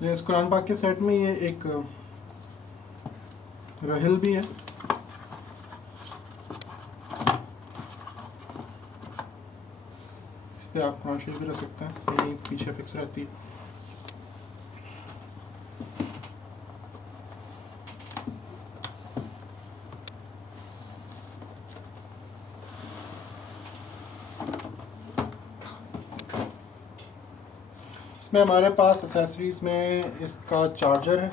یہ اس قرآن پاک کے سیٹ میں یہ ایک رحل بھی ہے. اس پہ آپ قرآن شریف بھی رکھ سکتے ہیں, یہیں پیچھے فکس رہتی ہے. اس میں ہمارے پاس اسیسریز میں اس کا چارجر ہے,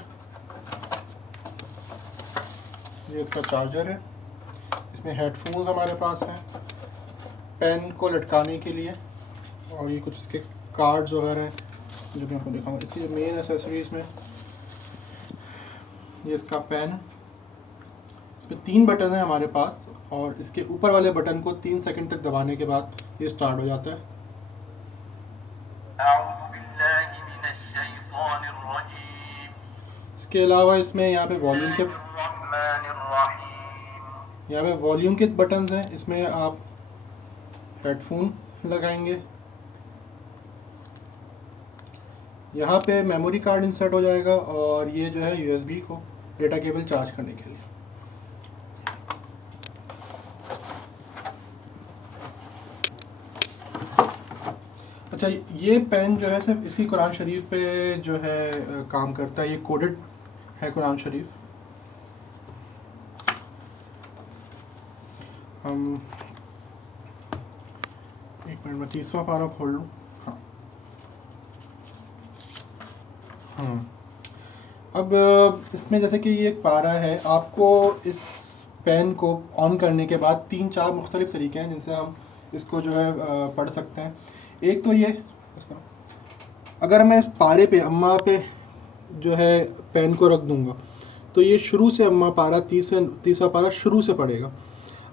یہ اس کا چارجر ہے. اس میں ہیڈ فونز ہمارے پاس ہیں پین کو لٹکانے کے لیے, اور یہ کچھ اس کے کارڈز وغیرہ ہیں جو میں آپ کو دکھاؤں. اس کی مین اسیسریز میں یہ اس کا پین ہے. اس میں 3 بٹن ہیں ہمارے پاس, اور اس کے اوپر والے بٹن کو 3 سیکنڈ تک دبانے کے بعد یہ سٹارٹ ہو جاتا ہے. اس کے علاوہ اس میں یہاں پہ والیوم کے بٹنز ہیں. اس میں آپ ہیڈ فون لگائیں گے, یہاں پہ میموری کارڈ انسرٹ ہو جائے گا, اور یہ جو ہے یو ایس بی کو ڈیٹا کیبل چارج کرنے کے لیے. اچھا, یہ پین جو ہے صرف اسی قرآن شریف پہ جو ہے کام کرتا ہے. یہ کوڈڈ ہے قرآن شریف. ہم ایک منٹ میں 30واں پارہ کھول لوں. ہاں اب اس میں جیسے کہ یہ ایک پارہ ہے, آپ کو اس پین کو آن کرنے کے بعد 3-4 مختلف طریقے ہیں جن سے ہم اس کو جو ہے پڑھ سکتے ہیں. ایک تو یہ, اگر میں اس پارے پہ اماں پہ جو ہے پین کو رکھ دوں گا تو یہ شروع سے اماں پارہ 30واں پارہ شروع سے پڑھے گا.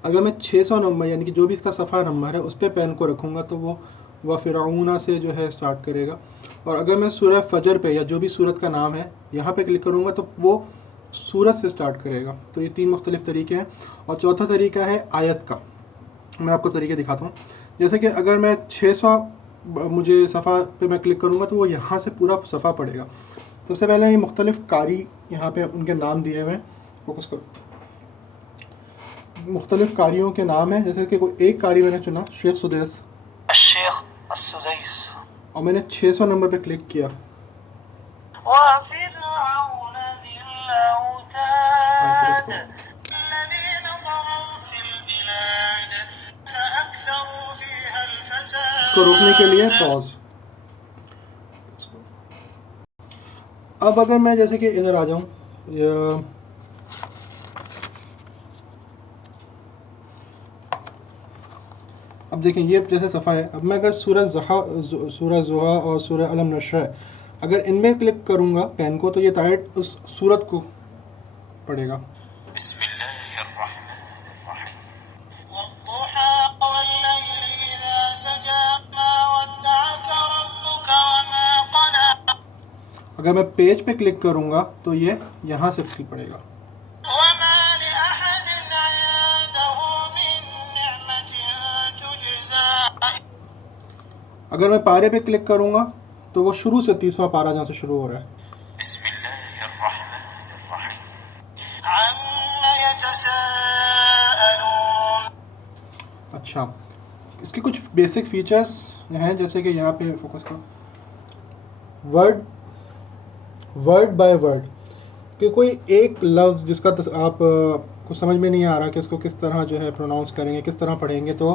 اگر میں 600 نمبر یعنی کہ جو بھی اس کا صفحہ نمبر ہے اس پہ پین کو رکھوں گا تو وہ وفرعون سے جو ہے سٹارٹ کرے گا. اور اگر میں سورہ فجر پہ یا جو بھی سورت کا نام ہے یہاں پہ کلک کروں گا تو وہ سورت سے سٹارٹ کرے گا. تو یہ 3 مختلف طریقے ہیں. اور چوتھا طریقہ ہے آیت کا. میں آپ کو طریقے دکھاتا ہوں. جیسے کہ اگر میں 600 مجھے صفحہ پہ میں کلک کروں گا تو وہ یہاں سے پورا صفحہ پڑے گا. سب سے پہلے یہ مختلف قاری یہاں پہ ان کے نام دیے ہوئے ہیں, فوکس کرو. مختلف قاریوں کے نام ہیں, جیسے کہ کوئی ایک قاری میں نے چنا شیخ سدیس, الشیخ السدیس, اور میں نے 600 نمبر پہ کلک کیا. وفرعون ذی الاوتاد الذین طغوا فی البلاد فأکثروا فیہا الفساد. اس کو روکنے کے لیے پاز. اب اگر میں جیسے کہ ادھر آ جاؤں, اب دیکھیں یہ جیسے صفحہ ہے. اب میں اگر سورہ ضحیٰ اور سورہ الم نشرح اگر ان میں کلک کروں گا پین کو تو یہ ڈائریکٹ اس سورت کو پڑھے گا. بسم اللہ الرحمن الرحیم والضحى واللیل اذا سجى ما ودعك ربك وما قلى. اگر میں پیج پہ کلک کروں گا تو یہ یہاں سے پڑھے گا. وما لأحد عنده من نعمة تجزى. اگر میں پارے پہ کلک کروں گا تو وہ شروع سے 30واں پارہ جہاں سے شروع ہو رہا ہے. بسم اللہ الرحمن الرحیم عما يتساءلون. اچھا, اس کے کچھ بیسک فیچرز ہیں جیسے کہ یہاں پہ فوکس کرو, ورڈ بائی ورڈ, کہ کوئی ایک لفظ جس کا آپ کو سمجھ میں نہیں آ رہا کہ اس کو کس طرح جو ہے پروناؤنس کریں گے, کس طرح پڑھیں گے, تو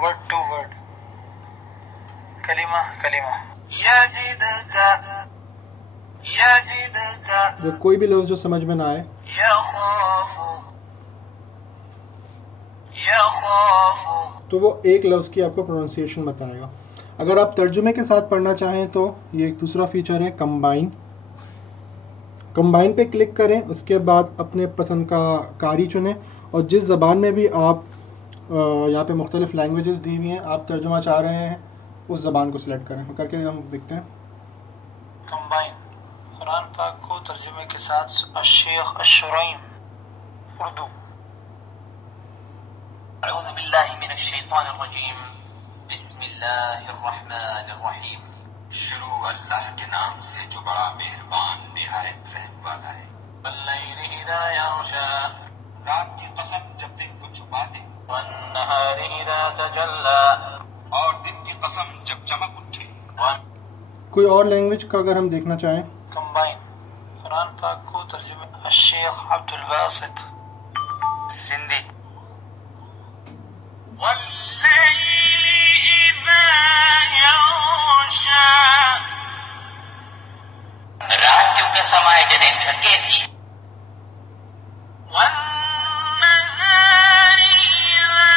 ورڈ ٹو ورڈ, کلمہ کلمہ. یجدک یجدک, جو کوئی بھی لفظ جو سمجھ میں نہ آئے, یخاف یخاف, تو وہ ایک لفظ کی آپ کو پروننسیشن بتائے گا. اگر آپ ترجمے کے ساتھ پڑھنا چاہیں تو یہ ایک دوسرا فیچر ہے کمبائن. کمبائن پہ کلک کریں, اس کے بعد اپنے پسند کا قاری چنیں, اور جس زبان میں بھی آپ یہاں پہ مختلف لینگویجز دی ہوئی ہیں آپ ترجمہ چاہ رہے ہیں اس زبان کو سلیکٹ کریں. کر کے ہم دیکھتے ہیں. کمبائن قرآن پاک کو ترجمے کے ساتھ الشیخ الشریم اردو. اعوذ باللہ من الشیطان الرجیم بسم اللہ الرحمن الرحیم شروع اللہ کے نام سے جو بڑا مہربان نہایت رحم والا ہے. واللیل اذا یغشا، رات کی قسم جب دن کو چھپا دے. والنہار اذا تجلی، اور دن کی قسم جب چمک اٹھے. کوئی اور لینگویج کا اگر ہم دیکھنا چاہیں. کمبائن قرآن پاک کو ترجمہ الشیخ عبد الباسط. سندھی. واللیل اذا یغشا، رات کیونکہ سمائے جنے ڈھکے تھی. والنہار اذا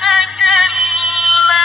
تجلی،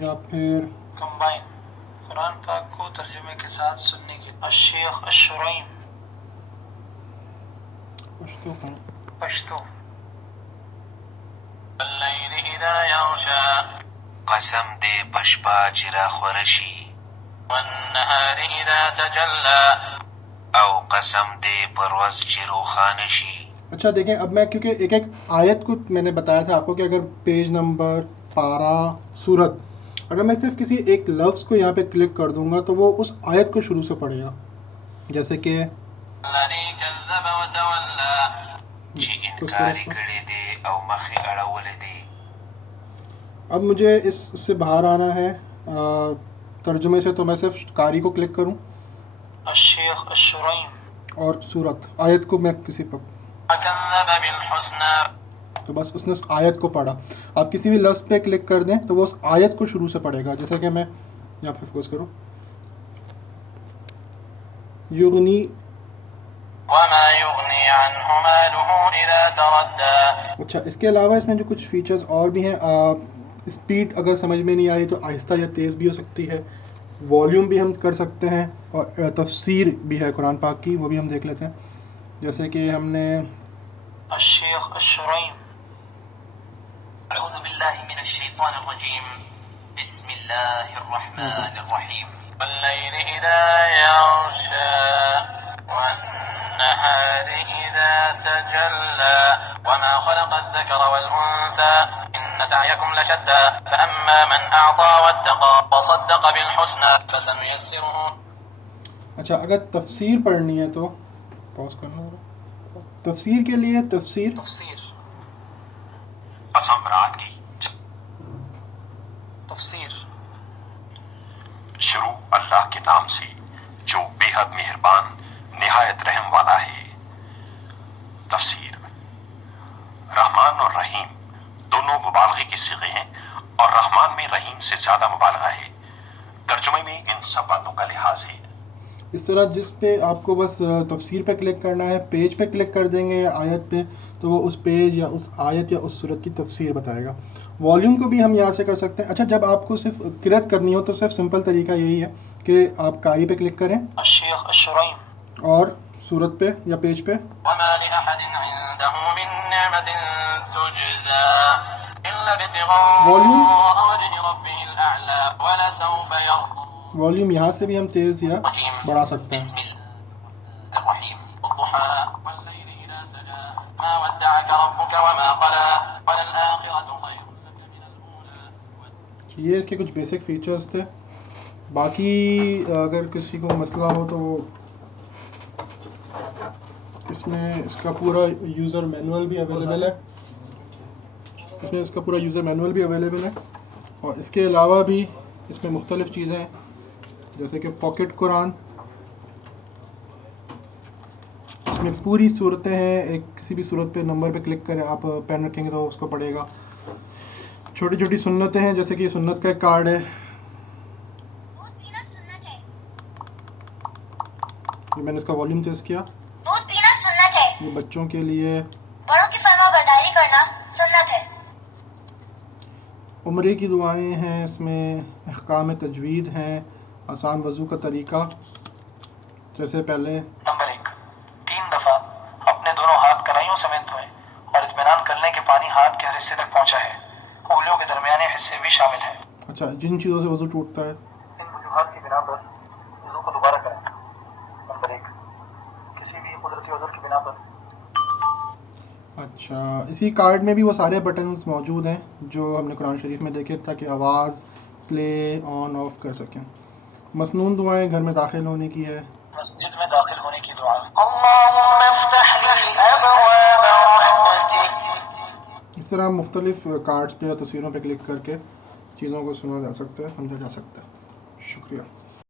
یا پھر کمبائن قرآن پاک کو ترجمے کے ساتھ سننے کی الشیخ الشریم. پشتو کا پشتو. واللیل اذا یغشا، قسم دے پشپا چرا خورشی. والنہار اذا تجلی، او قسم دے پروز چرو خانشی. اچھا دیکھیں، اب میں کیونکہ ایک ایک آیت کو میں نے بتایا تھا آپ کو کہ اگر پیج نمبر، پارا، سورت، اگر میں صرف کسی ایک لفظ کو یہاں پہ کلک کر دوں گا تو وہ اس آیت کو شروع سے پڑھے گا. جیسے کہ الذی کذب وتولی، چی انکاری کڑے دے او مخی اڑول دے. اب مجھے اس سے باہر آنا ہے ترجمے سے، تو میں صرف قاری کو کلک کروں الشیخ الشریم. اور سورت آیت کو میں کسی پر، وکذب بالحسنی، تو بس اس نے اس آیت کو پڑھا. آپ کسی بھی لفظ پہ کلک کر دیں تو وہ اس آیت کو شروع سے پڑھے گا. جیسے کہ میں یہاں پہ فوکس کروں، یغنی. وما یغنی عنہ مالہ اذا تردی. اچھا، اس کے علاوہ اس میں جو کچھ فیچرز اور بھی ہیں، اسپیڈ اگر سمجھ میں نہیں آ رہی تو آہستہ یا تیز بھی ہو سکتی ہے. والیوم بھی ہم کر سکتے ہیں، اور تفسیر بھی ہے قرآن پاک کی، وہ بھی ہم دیکھ لیتے ہیں. جیسے کہ ہم نے الشیخ الشریم. اعوذ باللہ من الشیطان الرجیم. بسم اللہ الرحمن الرحیم. واللیل اذا یغشا، والنہار اذا تجلی، وما خلق الذکر والانثى ان سعیکم لشتى فاما من اعطى واتقى وصدق بالحسنى فسنيسره. اچھا، اگر تفسیر پڑھنی ہے تو پاز کرنا ہوگا. تفسیر کے لیے تفسیر تفسیر. قسم رات کی. تفسیر. شروع اللہ کے نام سے جو بے حد مہربان نہایت رحم والا ہے. تفسیر. رحمان اور رحیم دونوں مبالغے کے صیغے ہیں، اور رحمان میں رحیم سے زیادہ مبالغہ ہے. ترجمے میں ان سب باتوں کا لحاظ ہے. اس طرح جس پہ آپ کو بس تفسیر پہ کلک کرنا ہے، پیج پہ کلک کر دیں گے یا آیت پہ، تو وہ اس پیج یا اس آیت یا اس صورت کی تفسیر بتائے گا. والیوم کو بھی ہم یہاں سے کر سکتے ہیں. اچھا، جب آپ کو صرف قرأت کرنی ہو تو صرف سمپل طریقہ یہی ہے کہ آپ قاری پہ کلک کریں الشیخ الشریم. اور صورت پہ یا پیج پہ. وما لأحد عنده من نعمة تجزى إلا ابتغاء والیوم وجه ربه الأعلى ولسوف يرضى. والیوم یہاں سے بھی ہم تیز یا بڑھا سکتے ہیں. بسم اللہ الرحیم. والضحى والليل إذا سجى ما ودعك ربك وما قلى وللآخرة خير لك من الأولى. یہ اس کے کچھ بیسک فیچرز تھے. باقی اگر کسی کو مسئلہ ہو تو وہ اس میں اس کا پورا یوزر مینول بھی اویلیبل ہے. اور اس کے علاوہ بھی اس میں مختلف چیزیں ہیں، جیسے کہ پاکٹ قرآن. اس میں پوری صورتیں ہیں. ایک کسی بھی صورت پہ نمبر پہ کلک کریں، آپ پین رکھیں گے تو اس کو پڑھے گا. چھوٹی چھوٹی سنتیں ہیں، جیسے کہ یہ سنت کا ایک کارڈ ہے. یہ میں نے اس کا والیوم تیز کیا. دودھ پینا سنت ہے. یہ بچوں کے لیے. بڑوں کی فرما برداری کرنا سنت ہے. عمرے کی دعائیں ہیں، اس میں احکام تجوید ہیں، آسان وضو کا طریقہ. جیسے پہلے نمبر 1، 3 دفعہ اپنے دونوں ہاتھ کنائیوں سمیت دھوئیں اور اطمینان کر لیں کہ پانی ہاتھ کے ہر حصے تک پہنچا ہے. انگلیوں کے درمیانے حصے بھی شامل ہیں. اچھا، جن چیزوں سے وضو ٹوٹتا ہے. ان وجوہات کی بنا پر وضو کو دوبارہ کریں. نمبر 1، کسی بھی قدرتی عذر کی بنا پر. اچھا، اسی کارڈ میں بھی وہ سارے بٹنز موجود ہیں جو ہم نے قرآن شریف میں دیکھے تاکہ آواز پلے آن آف کر سکیں. مسنون دعائیں گھر میں داخل ہونے کی ہے. مسجد میں داخل ہونے کی دعا. اللہم افتح لی ابواب رحمتک. اس طرح مختلف کارڈز پہ یا تصویروں پہ کلک کر کے چیزوں کو سنا جا سکتا ہے، سمجھا جا سکتا ہے. شکریہ.